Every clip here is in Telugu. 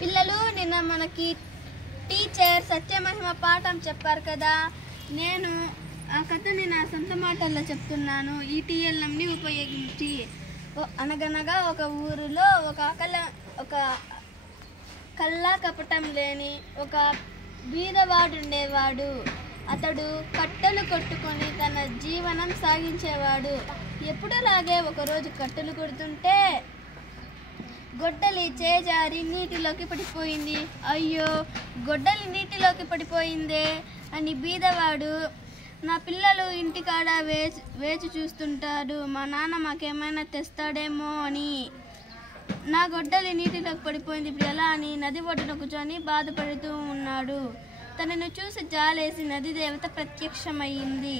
పిల్లలు నిన్న మనకి టీచర్ సత్యమహిమ పాఠం చెప్పారు కదా. నేను ఆ కథని నా సొంత మాటల్లో చెప్తున్నాను. ఈ టీఎల్ఎంని ఉపయోగించి. అనగనగా ఒక ఊరిలో ఒక కల్లా కపటం లేని ఒక బీదవాడు ఉండేవాడు. అతడు కట్టెలు కొట్టుకొని తన జీవనం సాగించేవాడు. ఎప్పుడులాగే ఒకరోజు కట్టెలు కొడుతుంటే గొడ్డలి చేజారి నీటిలోకి పడిపోయింది. అయ్యో, గొడ్డలి నీటిలోకి పడిపోయిందే అని బీదవాడు, నా పిల్లలు ఇంటికాడ వేచి చూస్తుంటాడు, మా నాన్న మాకేమైనా తెస్తాడేమో అని. నా గొడ్డలి నీటిలోకి పడిపోయింది, ఇప్పుడు ఎలా అని నది ఒడ్డున కూర్చొని బాధపడుతూ ఉన్నాడు. తనను చూసి జాలేసి నది దేవత ప్రత్యక్షమయ్యింది.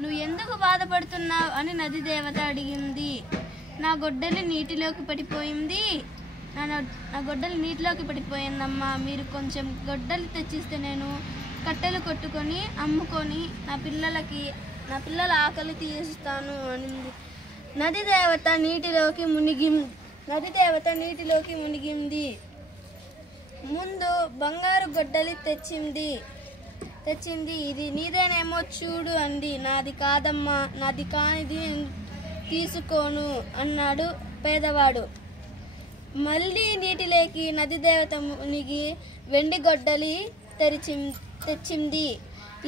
నువ్వు ఎందుకు బాధపడుతున్నావు అని నది దేవత అడిగింది. నా గొడ్డలి నీటిలోకి పడిపోయింది, నా గొడ్డలి నీటిలోకి పడిపోయిందమ్మా. మీరు కొంచెం గొడ్డలి తెచ్చిస్తే నేను కట్టెలు కొట్టుకొని అమ్ముకొని నా పిల్లల ఆకలి తీరుస్తాను అనింది. నది దేవత నీటిలోకి మునిగింది. ముందు బంగారు గొడ్డలి తెచ్చింది. ఇది నీదేనేమో చూడు అంది. నాది కాదమ్మా, నాది కానిది తీసుకోను అన్నాడు పేదవాడు. మళ్ళీ నీటిలోకి నది దేవత మునిగి వెండి గొడ్డలి తెచ్చింది.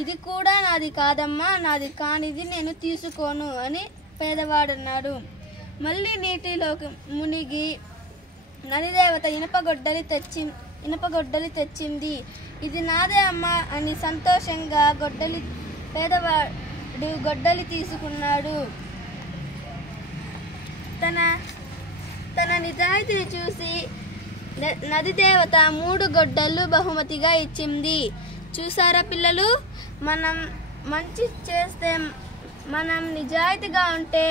ఇది కూడా నాది కాదమ్మా, నాది కానిది నేను తీసుకోను అని పేదవాడు అన్నాడు. మళ్ళీ నీటిలోకి మునిగి నది దేవత ఇనుప గొడ్డలి తెచ్చింది. ఇది నాదే అమ్మా అని సంతోషంగా పేదవాడు గొడ్డలి తీసుకున్నాడు. తన నిజాయితీని చూసి నది దేవత 3 గొడ్డళ్ళు బహుమతిగా ఇచ్చింది. చూసారా పిల్లలు, మనం మంచి చేస్తే, మనం నిజాయితీగా ఉంటే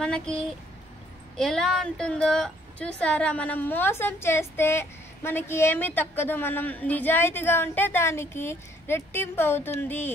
మనకి ఎలా ఉంటుందో చూసారా. మనం మోసం చేస్తే మనకి ఏమీ తక్కదు, మనం నిజాయితీగా ఉంటే దానికి రెట్టింపు అవుతుంది.